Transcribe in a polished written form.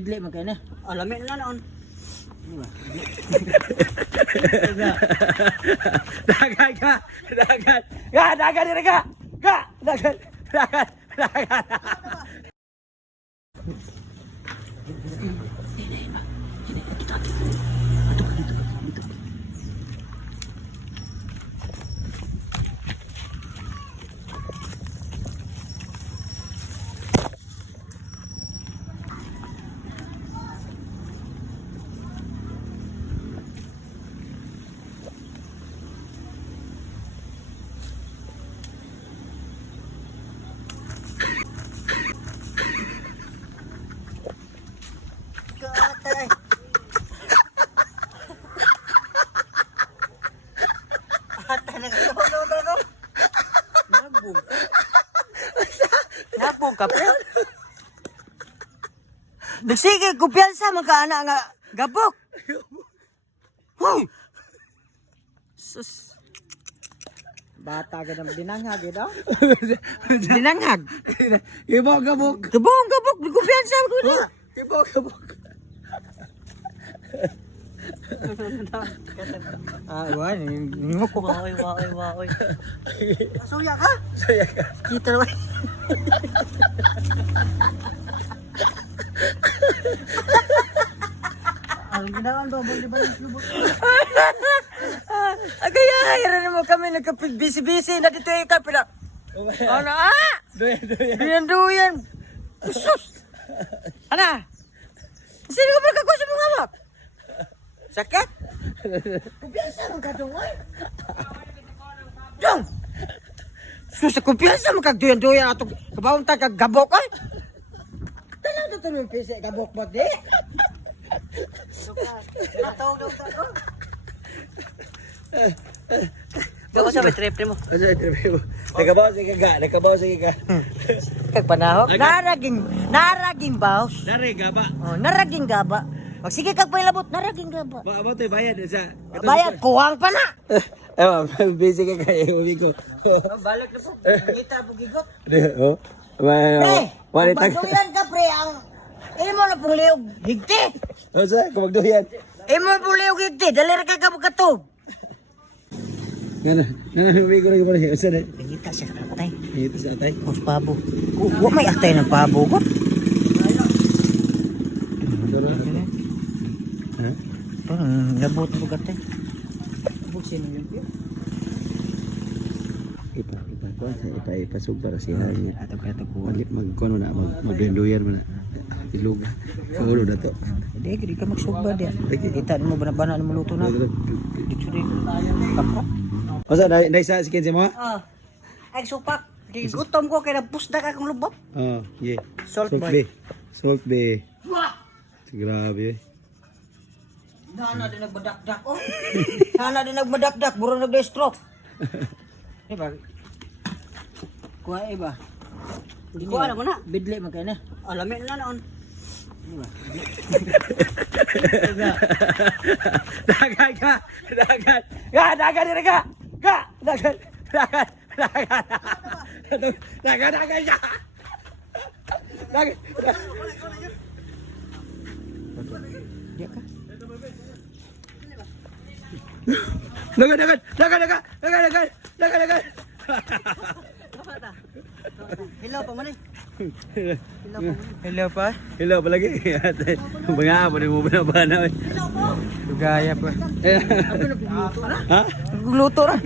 Bidli man kay na. Alamin na noon. Dagan ka. Dagan. Ga, dagan dire ka. Ga, dagan. Dagan. Dagan. Katay. Ata na ko. Nabong ka pre. Nagsige kumpiyansa man ka ana nga gabok. Sus. Bata ka naman dinanghag eh daw. Dinanghag. Ibang gabok. Gabong gabok, kumpiyansa ko na. Ibang gabok. Wan, ngoko ka. Waoy. Suya ka? Saya ka. Kita naman. Ang ginawan ba di ba lubot? Kaya hayran mo kami nagka-busy-busy na dito ka pila. Ano ah? Duyan. Sus. Ana. Sino ka ba kakuha mo ngawak? Sakit? Kumpiyansa mo ka dong ay. Dong. Sus, kumpiyansa mo kag-duyan ato kabawon ta kag gabok ay. Tanaw to mo pisi gabok ba di? Natawag daw ko. Daw sa trip mo. Sa trip mo. Nakabaw sige ka. Kag panahok. Naraging baos. Dari gaba. Oh, naraging gaba. Pag sige kag pailabot, naraging gaba. Ba amo to bayad sa. Bayad kuwang pa na. Busy ka kay uwi ko. Balik na po. Ngita po gigot. Oh. Pre, Wanita. pagduyan ka pre ang imo na pong liog higti. Sa kumagduyan. Imo na pong liog higti, dali ra ka katog. Ngano uwi ko na gid sa na. Ngita siya sa atay. Ito sa atay. Os pabo. Wa may atay ng pabo ko. Ha? Parang labot mo gatay. Buksin mo yun. Ipasog para siya. Ato kato ko. Magkuno na magdenduyan mo na. Ilog. Kaulo na to. Hindi, hindi ka magsugba diyan. Kita mo bana mo luto na. Dito rin. Kapra. Masa dai sa skin si mo? Ay supak. Di gutom ko kaya pusda ka kung lubot. Oh, yeah. Salt boy. Salt bay. Grabe. Sana din nagmadakdak oh. Sana din nagmadakdak, buro nagde-stroke. Iba. Kuha iba. Kuha na mo na. Bidli man kay na. Alamin na noon. Dagan ka. Dagan. Ga, dagan dire ka. Ga, dagan. Dagan. Dagan. Dagan ka. Dagan. Dia ka. Dagan. Hello pa man eh. Hello pa. Hello pa lagi. Mga apa ni mo bana. Hello po. Gaya pa. Ako nagluto na. Ha? Nagluto na.